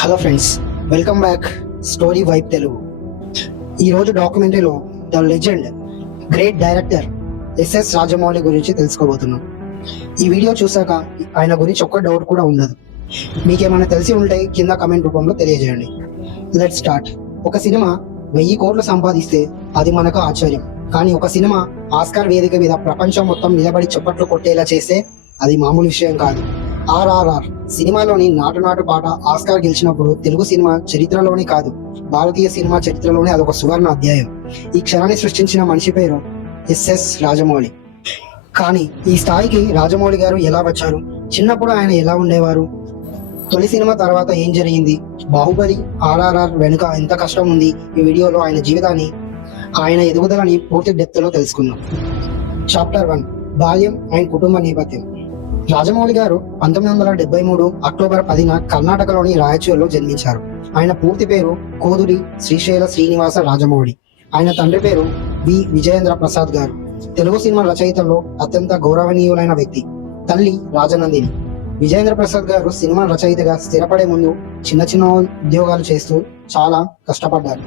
Hello friends, welcome back story vibe Telugu. ఈరోజు డాక్యుమెంటరీలో the legend great director SS Rajamouli గురించి తెలుసుకోబోతున్నాం. ఈ వీడియో చూసాక ఆయన గురించి ఒక్క డౌట్ కూడా ఉండదు. మీకేమైనా తెలిసి ఉంటే కింద కమెంట్ రూపంలో తెలియజేయండి. Let's start. ఒక సినిమా 1000 కోట్లు సంపాదిస్తే అది మనకు ఆశ్చర్యం, కానీ ఒక సినిమా ఆస్కార్ వేదిక మీద ప్రపంచం మొత్తం నిలబడి చప్పట్లు కొట్టేలా చేస్తే అది మామూలు విషయం కాదు. RRR సినిమాలోని నాటు నాటు పాట ఆస్కార్ గెలిచినప్పుడు తెలుగు సినిమా చరిత్రలోనే కాదు, భారతీయ సినిమా చరిత్రలోనే అదొక సువర్ణ అధ్యాయం. ఈ క్షణాన్ని సృష్టించిన మనిషి పేరు ఎస్ఎస్ రాజమౌళి. కానీ ఈ స్థాయికి రాజమౌళి గారు ఎలా వచ్చారు? చిన్నప్పుడు ఆయన ఎలా ఉండేవారు? తొలి సినిమా తర్వాత ఏం జరిగింది? బాహుబలి, RRR వెనుక ఎంత కష్టం ఉంది? ఈ వీడియోలో ఆయన జీవితాన్ని, ఆయన ఎదుగుదలని పూర్తి డెప్త్ లో తెలుసుకుందాం. చాప్టర్ 1, బాల్యం అండ్ కుటుంబ నేపథ్యం. రాజమౌళి గారు 1973 అక్టోబర్ 10న కర్ణాటకలోని రాయచూరులో జన్మించారు. ఆయన పూర్తి పేరు కోదురి శ్రీశైల శ్రీనివాస రాజమౌళి. ఆయన తండ్రి పేరు వి విజయేంద్ర ప్రసాద్ గారు, తెలుగు సినిమా రచయితల్లో అత్యంత గౌరవనీయులైన వ్యక్తి. తల్లి రాజనందిని. విజయేంద్ర ప్రసాద్ గారు సినిమా రచయితగా స్థిరపడే ముందు చిన్న చిన్న ఉద్యోగాలు చేస్తూ చాలా కష్టపడ్డారు.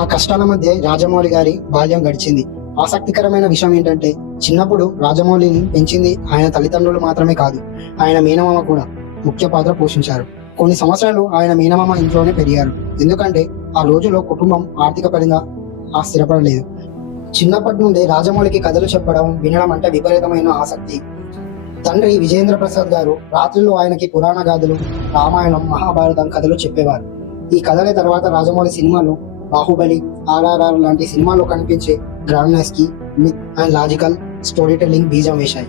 ఆ కష్టాల మధ్య రాజమౌళి గారి బాల్యం గడిచింది. ఆసక్తికరమైన విషయం ఏంటంటే, చిన్నప్పుడు రాజమౌళిని పెంచింది ఆయన తల్లిదండ్రులు మాత్రమే కాదు, ఆయన మేనమామ కూడా ముఖ్య పాత్ర పోషించారు. కొన్ని సంవత్సరాలు ఆయన మేనమామ ఇంట్లోనే పెరిగారు, ఎందుకంటే ఆ రోజులో కుటుంబం ఆర్థిక పరంగా స్థిరపడలేదు. చిన్నప్పటి నుండి రాజమౌళికి కథలు చెప్పడం, వినడం అంటే విపరీతమైన ఆసక్తి. తండ్రి విజయేంద్ర ప్రసాద్ గారు రాత్రుల్లో ఆయనకి పురాణ గాథలు, రామాయణం, మహాభారతం కథలు చెప్పేవారు. ఈ కథలే తర్వాత రాజమౌళి సినిమాలు బాహుబలి, RRR లాంటి సినిమాల్లో కనిపించే గ్రాండ్నెస్ కి, myth and logical story telling బీజం వేశాయి.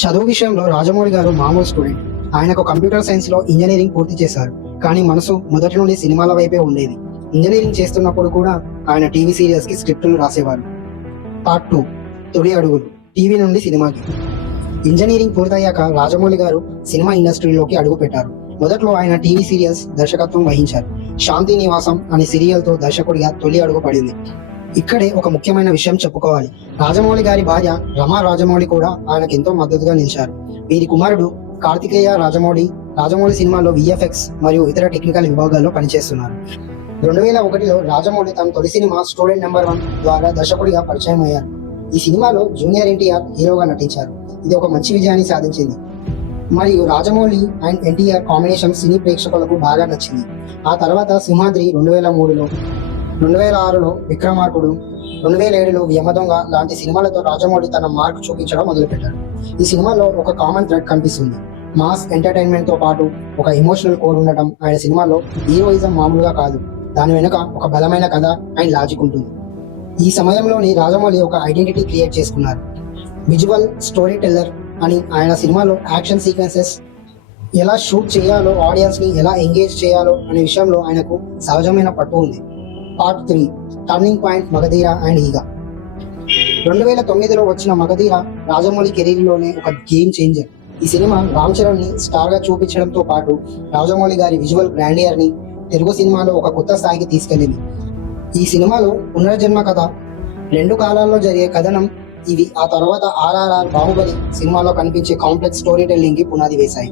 చదువు విషయంలో రాజమౌళి గారు మామూలు స్టూడెంట్. ఆయనకు కంప్యూటర్ సైన్స్ లో ఇంజనీరింగ్ పూర్తి చేశారు, కానీ మనసు మొదటి నుండి సినిమాల వైపే ఉండేది. ఇంజనీరింగ్ చేస్తున్నప్పుడు కూడా ఆయన టీవీ సీరియల్స్ కి స్క్రిప్టులు రాసేవారు. పార్ట్ 2, తొలి అడుగులు. టీవీ నుండి సినిమాకి. ఇంజనీరింగ్ పూర్తయ్యాక రాజమౌళి గారు సినిమా ఇండస్ట్రీలోకి అడుగు పెట్టారు. మొదట్లో ఆయన టీవీ సీరియల్స్ దర్శకత్వం వహించారు. శాంతి నివాసం అనే సీరియల్ తో దర్శకుడిగా తొలి అడుగు పడింది. ఇక్కడే ఒక ముఖ్యమైన విషయం చెప్పుకోవాలి. రాజమౌళి గారి భార్య రమా రాజమౌళి కూడా ఆయనకు ఎంతో మద్దతుగా నిలిచారు. వీరి కుమారుడు కార్తికేయ రాజమౌళి రాజమౌళి సినిమాలో VFX మరియు ఇతర టెక్నికల్ విభాగాల్లో పనిచేస్తున్నారు. 2001లో రాజమౌళి తన తొలి సినిమా స్టూడెంట్ నెంబర్ 1 ద్వారా దర్శకుడిగా పరిచయం అయ్యారు. ఈ సినిమాలో జూనియర్ NTR హీరోగా నటించారు. ఇది ఒక మంచి విజయాన్ని సాధించింది, మరియు రాజమౌళి అండ్ NTR కాంబినేషన్ సినీ ప్రేక్షకులకు బాగా నచ్చింది. ఆ తర్వాత సింహాద్రి 2003లో, 2006లో విక్రమార్కుడు, 2007లో యమదొంగ లాంటి సినిమాలతో రాజమౌళి తన మార్క్ చూపించడం మొదలుపెట్టారు. ఈ సినిమాలో ఒక కామన్ థ్రెడ్ కనిపిస్తుంది. మాస్ ఎంటర్టైన్మెంట్ తో పాటు ఒక ఎమోషనల్ కోర్ ఉండటం. ఆయన సినిమాలో హీరోయిజం మామూలుగా కాదు, దాని వెనుక ఒక బలమైన కథ అండ్ లాజిక్ ఉంటుంది. ఈ సమయంలోని రాజమౌళి ఒక ఐడెంటిటీ క్రియేట్ చేసుకున్నారు. విజువల్ స్టోరీ టెల్లర్ అని. ఆయన సినిమాలో యాక్షన్ సీక్వెన్సెస్ ఎలా షూట్ చేయాలో, ఆడియన్స్ ని ఎలా ఎంగేజ్ చేయాలో అనే విషయంలో ఆయనకు సహజమైన పట్టు ఉంది. Part 3, turning point, Magadheera and ఈగ. 2009లో వచ్చిన మగధీర రాజమౌళి కెరీర్లోనే ఒక గేమ్ చేంజర్. ఈ సినిమా రామ్ చరణ్ ని స్టార్ గా చూపించడంతో పాటు రాజమౌళి గారి విజువల్ గ్రాండియర్ ని తెలుగు సినిమాలో ఒక కొత్త స్థాయికి తీసుకెళ్లింది. ఈ సినిమాలో పునర్జన్మ కథ, 2 కాలాల్లో జరిగే కథనం ఇవి ఆ తర్వాత RRR, బాహుబలి సినిమాలో కనిపించే కాంప్లెక్స్ స్టోరీ టెల్లింగ్ కి పునాది వేశాయి.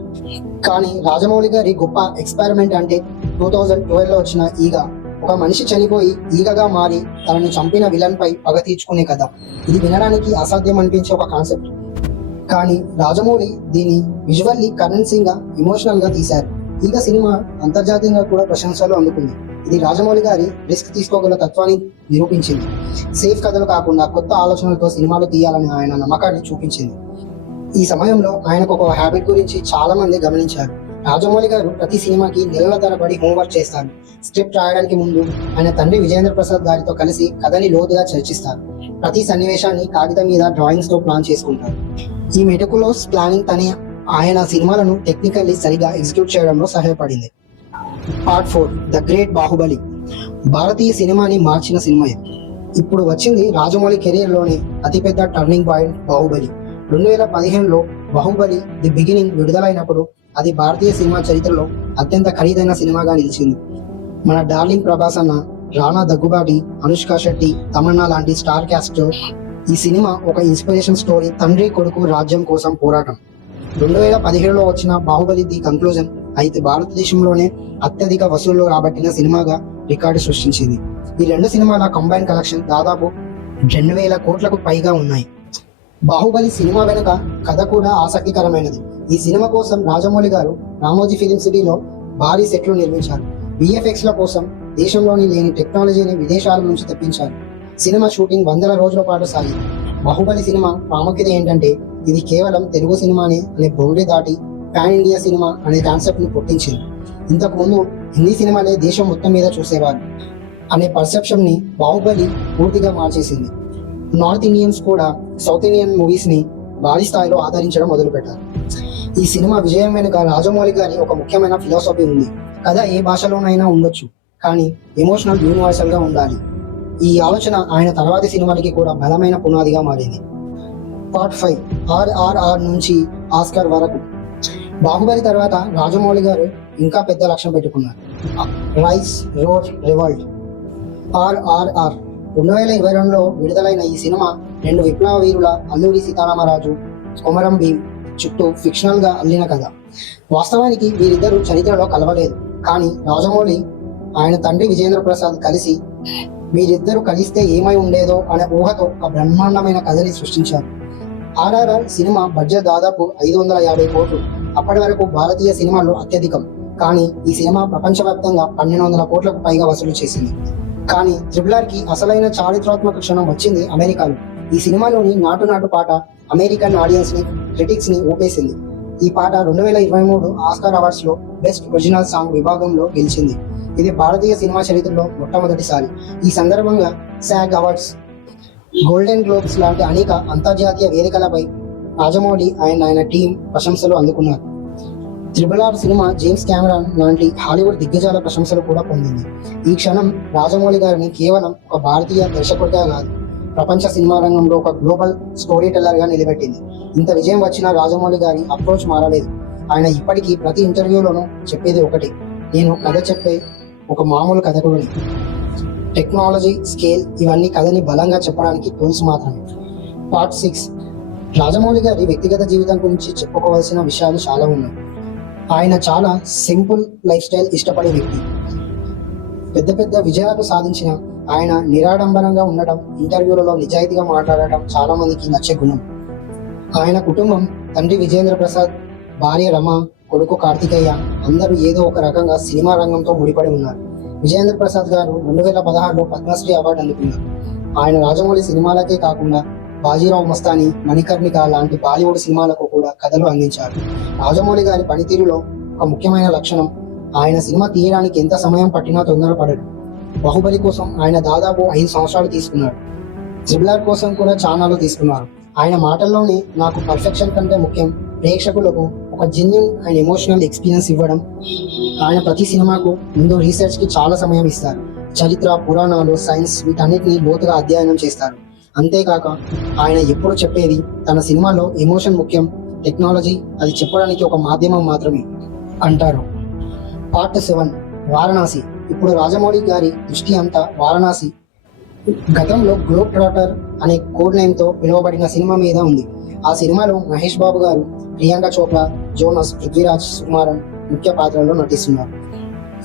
కానీ రాజమౌళి గారి గొప్ప ఎక్స్పెరిమెంట్ అంటే 2012లో వచ్చిన ఈగ. ఒక మనిషి చనిపోయి ఈగగా మారి తనని చంపిన విలన్ పై పగ తీర్చుకునే కథ. ఇది వినడానికి అసాధ్యం అనిపించే ఒక కాన్సెప్ట్, కానీ రాజమౌళి దీన్ని విజువల్లీ కన్విన్సింగ్ గా, ఎమోషనల్ గా తీశారు. ఈగ సినిమా అంతర్జాతీయంగా కూడా ప్రశంసలు అందుకుంది. ఇది రాజమౌళి గారి రిస్క్ తీసుకోగల తత్వాన్ని నిరూపించింది. సేఫ్ కథలు కాకుండా కొత్త ఆలోచనలతో సినిమాలు తీయాలని ఆయన నమ్మకాన్ని చూపించింది. ఈ సమయంలో ఆయనకు ఒక హ్యాబిట్ గురించి చాలా మంది గమనించారు. రాజమౌళి గారు ప్రతి సినిమాకి నెలల తరబడి హోంవర్క్ చేస్తారు. స్క్రిప్ట్ రాయడానికి ముందు ఆయన తండ్రి విజయేంద్ర ప్రసాద్ గారితో కలిసి కథని లోతుగా చర్చిస్తారు. ప్రతి సన్నివేశాన్ని కాగితం మీద డ్రాయింగ్స్ తో ప్లాన్ చేసుకుంటారు. ఈ మెటికులోస్ ప్లానింగ్ తనే ఆయన సినిమాలను టెక్నికల్లీ సరిగా ఎగ్జిక్యూట్ చేయడంలో సహాయపడింది. Part 4, the great Baahubali. భారతీయ సినిమాని మార్చిన సినిమా ఇది. ఇప్పుడు వచ్చింది రాజమౌళి కెరీర్ లోనే అతిపెద్ద టర్నింగ్ పాయింట్, బాహుబలి. 2015లో బాహుబలి ది బిగినింగ్ విడుదలైనప్పుడు అది భారతీయ సినిమా చరిత్రలో అత్యంత ఖరీదైన సినిమాగా నిలిచింది. మన డార్లింగ్ ప్రభాస్ అన్న, రానా దగ్గుబాటి, అనుష్క శెట్టి, తమన్నా లాంటి స్టార్ క్యాస్ట్ ఈ సినిమా ఒక ఇన్స్పిరేషన్ స్టోరీ. తండ్రి కొడుకు రాజ్యం కోసం పోరాటం. 2017లో వచ్చిన బాహుబలి ది కంక్లూజన్ అయితే భారతదేశంలోనే అత్యధిక వసూళ్లు రాబట్టిన సినిమాగా రికార్డు సృష్టించింది. ఈ రెండు సినిమాల కంబైన్ కలెక్షన్ దాదాపు 2,000 కోట్లకు పైగా ఉన్నాయి. బాహుబలి సినిమా వెనుక కథ కూడా ఆసక్తికరమైనది. ఈ సినిమా కోసం రాజమౌళి గారు రామోజీ ఫిలిం సిటీలో భారీ సెట్లు నిర్మించారు. VFX ల కోసం దేశంలోని లేని టెక్నాలజీని విదేశాల నుంచి తెప్పించారు. సినిమా షూటింగ్ 100 రోజుల పాటు సాగింది. బాహుబలి సినిమా ప్రాముఖ్యత ఏంటంటే ఇది కేవలం తెలుగు సినిమానే అనే బౌండరీ దాటి పాన్ ఇండియా సినిమా అనే కాన్సెప్ట్ ని పుట్టించింది. ఇంతకు ముందు హిందీ సినిమాలే దేశం మొత్తం మీద చూసేవారు అనే పర్సెప్షన్ ని బాహుబలి పూర్తిగా మార్చేసింది. నార్త్ ఇండియన్స్ కూడా సౌత్ ఇండియన్ మూవీస్ ని భారీ స్థాయిలో ఆదరించడం మొదలుపెట్టారు. ఈ సినిమా విజయం వెనుక రాజమౌళి గారి ఒక ముఖ్యమైన ఫిలాసఫీ ఉంది. కథ ఏ భాషలోనైనా ఉండొచ్చు, కానీ ఎమోషనల్ యూనివర్సల్ గా ఉండాలి. ఈ ఆలోచన ఆయన తర్వాతి సినిమాలకి కూడా బలమైన పునాదిగా మారింది. పార్ట్ 5 RRR నుంచి ఆస్కార్ వరకు. బాహుబలి తర్వాత రాజమౌళి గారు ఇంకా పెద్ద లక్ష్యం పెట్టుకున్నారు. Rise roar revolt. RRR 2022లో విడుదలైన ఈ సినిమా 2 విప్లవ వీరుల అల్లూరి సీతారామరాజు, కొమరం భీం చుట్టూ ఫిక్షనల్ గా అల్లిన కథ. వాస్తవానికి వీరిద్దరూ చరిత్రలో కలవలేదు, కానీ రాజమౌళి ఆయన తండ్రి విజేంద్ర ప్రసాద్ కలిసి వీరిద్దరూ కలిస్తే ఏమై ఉండేదో అనే ఊహతో ఒక బ్రహ్మాండమైన కథని సృష్టించారు. RRR సినిమా బడ్జెట్ దాదాపు 550 కోట్లు. అప్పటి వరకు భారతీయ సినిమాల్లో అత్యధికం. కానీ ఈ సినిమా ప్రపంచవ్యాప్తంగా 1,200 కోట్లకు పైగా వసూలు చేసింది. కానీ RRR కి అసలైన చారిత్రాత్మక క్షణం వచ్చింది అమెరికాలో. ఈ సినిమాలోని నాటు నాటు పాట అమెరికన్ ఆడియన్స్ ని, క్రిటిక్స్ ని ఊపేసింది. ఈ పాట 2023 ఆస్కార్ అవార్డ్స్ లో బెస్ట్ ఒరిజినల్ సాంగ్ విభాగంలో గెలిచింది. ఇది భారతీయ సినిమా చరిత్రలో మొట్టమొదటిసారి. ఈ సందర్భంగా SAG అవార్డ్స్, గోల్డెన్ గ్లోబ్స్ లాంటి అనేక అంతర్జాతీయ వేదికలపై రాజమౌళి ఆయన టీం ప్రశంసలు అందుకున్నారు. RRR సినిమా జేమ్స్ కెమెరాన్ లాంటి హాలీవుడ్ దిగ్గజాల ప్రశంసలు కూడా పొందింది. ఈ క్షణం రాజమౌళి గారిని కేవలం ఒక భారతీయ దర్శకుడిగా కాదు, ప్రపంచ సినిమా రంగంలో ఒక గ్లోబల్ స్టోరీ టెల్లర్ గా నిలబెట్టింది. ఇంత విజయం వచ్చినా రాజమౌళి గారి అప్రోచ్ మారలేదు. ఆయన ఇప్పటికీ ప్రతి ఇంటర్వ్యూలోనూ చెప్పేది ఒకటి: నేను కథ చెప్పే ఒక మామూలు కథకుడిని. టెక్నాలజీ, స్కేల్ ఇవన్నీ కథని బలంగా చెప్పడానికి టూల్స్ మాత్రమే. పార్ట్ 6. రాజమౌళి గారి వ్యక్తిగత జీవితం గురించి చెప్పుకోవాల్సిన విషయాలు చాలా ఉన్నాయి. ఆయన చాలా సింపుల్ లైఫ్ స్టైల్ ఇష్టపడే వ్యక్తి. పెద్ద పెద్ద విజయాలు సాధించిన ఆయన నిరాడంబరంగా ఉండటం, ఇంటర్వ్యూలలో నిజాయితీగా మాట్లాడటం చాలా మందికి నచ్చే గుణం. ఆయన కుటుంబం తండ్రి విజేంద్ర ప్రసాద్, భార్య రమ, కొడుకు కార్తికేయ అందరూ ఏదో ఒక రకంగా సినిమా రంగంతో ముడిపడి ఉన్నారు. విజేంద్ర ప్రసాద్ గారు 2016లో పద్మశ్రీ అవార్డు అందుకున్నారు. ఆయన రాజమౌళి సినిమాలకే కాకుండా బాజీరావు మస్తాని, మణికర్ణిక లాంటి బాలీవుడ్ సినిమాలకు కూడా కథలు అందించారు. రాజమౌళి గారి పనితీరులో ఒక ముఖ్యమైన లక్షణం, ఆయన సినిమా తీయడానికి ఎంత సమయం పట్టినా తొందరపడడు. బాహుబలి కోసం ఆయన దాదాపు 5 సంవత్సరాలు తీసుకున్నాడు. RRR కోసం కూడా చానాలు తీసుకున్నారు. ఆయన మాటల్లోనే నాకు పర్ఫెక్షన్ కంటే ముఖ్యం, ప్రేక్షకులకు ఒక జెన్యూన్ అండ్ ఎమోషనల్ ఎక్స్పీరియన్స్ ఇవ్వడం. ఆయన ప్రతి సినిమాకు ముందు రీసెర్చ్ కి చాలా సమయం ఇస్తారు. చరిత్ర, పురాణాలు, సైన్స్ వీటన్నిటిని లోతుగా అధ్యయనం చేస్తారు. అంతేకాక ఆయన ఎప్పుడు చెప్పేది తన సినిమాలో ఎమోషన్ ముఖ్యం, టెక్నాలజీ అది చెప్పడానికి ఒక మాధ్యమం మాత్రమే అంటారు. పార్ట్ 7. వారణాసి. ఇప్పుడు రాజమౌళి గారి దృష్టి అంతా వారణాసి, గతంలో గ్లోబ్ ట్రాటర్ అనే కోడ్ నేమ్ తో పిలువబడిన సినిమా మీద ఉంది. ఆ సినిమాలో మహేష్ బాబు గారు, ప్రియాంక చోప్రా, జోనస్, పృథ్వీరాజ్ సుకుమారన్ ముఖ్య పాత్రల్లో నటిస్తున్నారు.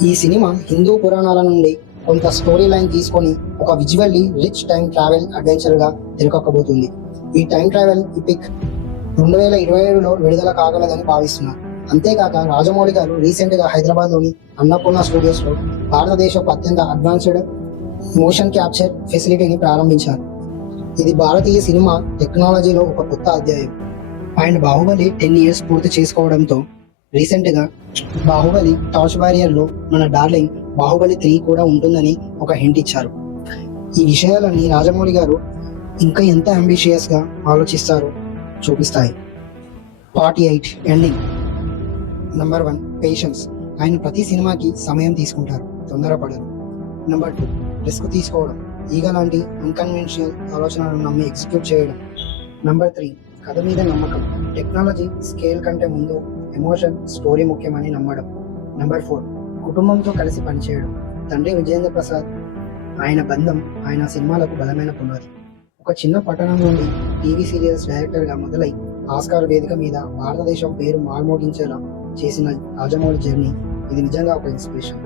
ఈ సినిమా హిందూ పురాణాల నుండి కొంత స్టోరీ లైన్ తీసుకొని ఒక visually rich time travel adventure గా తెరకెక్కబోతుంది. ఈ టైం ట్రావెల్ ఎపిక్ 2027లో విడుదల కాగలదని భావిస్తున్నారు. అంతేకాక రాజమౌళి గారు రీసెంట్ గా హైదరాబాద్ లోని అన్నపూర్ణ స్టూడియోస్ లో భారతదేశపు అత్యంత అడ్వాన్స్డ్ మోషన్ క్యాప్చర్ ఫెసిలిటీని ప్రారంభించారు. ఇది భారతీయ సినిమా టెక్నాలజీలో ఒక కొత్త అధ్యాయం. అండ్ బాహుబలి 10 years పూర్తి చేసుకోవడంతో రీసెంట్ గా బాహుబలి టార్చ్ బ్యారియర్ లో మన డార్లింగ్ బాహుబలి 3 కూడా ఉంటుందని ఒక హింట్ ఇచ్చారు. ఈ విషయాలన్నీ రాజమౌళి గారు ఇంకా ఎంత అంబిషియస్ గా ఆలోచిస్తారో చూపిస్తాయి. పార్ట్ 8. ఎండింగ్. నెంబర్ 1. పేషెన్స్. ఆయన ప్రతి సినిమాకి సమయం తీసుకుంటారు, తొందరపడరు. నెంబర్ 2. రిస్క్ తీసుకోవడం, ఈగ లాంటి అన్కన్వెన్షనల్ ఆలోచనలను నమ్మి ఎగ్జిక్యూట్ చేయడం. నెంబర్ 3. కథ మీద నమ్మకం, టెక్నాలజీ, స్కేల్ కంటే ముందు ఎమోషన్, స్టోరీ ముఖ్యమని నమ్మడం. నెంబర్ 4. కుటుంబంతో కలిసి పనిచేయడం, తండ్రి విజేంద్ర ప్రసాద్, ఆయన బంధం ఆయన సినిమాలకు బలమైన పునాది. ఒక చిన్న పట్టణం నుండి టీవీ సీరియల్స్ డైరెక్టర్ గా మొదలై ఆస్కార్ వేదిక మీద భారతదేశం పేరు మార్మోగించేలా చేసిన రాజమౌళి జర్నీ ఇది నిజంగా ఒక ఇన్స్పిరేషన్.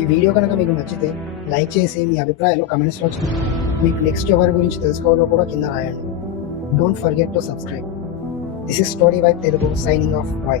ఈ వీడియో కనుక మీకు నచ్చితే లైక్ చేసి మీ అభిప్రాయాలు కమెంట్స్లో చెప్పండి. మీకు నెక్స్ట్ ఎవరి గురించి తెలుసుకోవాలో కూడా కింద రాయండి. Don't forget to subscribe. This is story vibe Telugu signing off. Bye.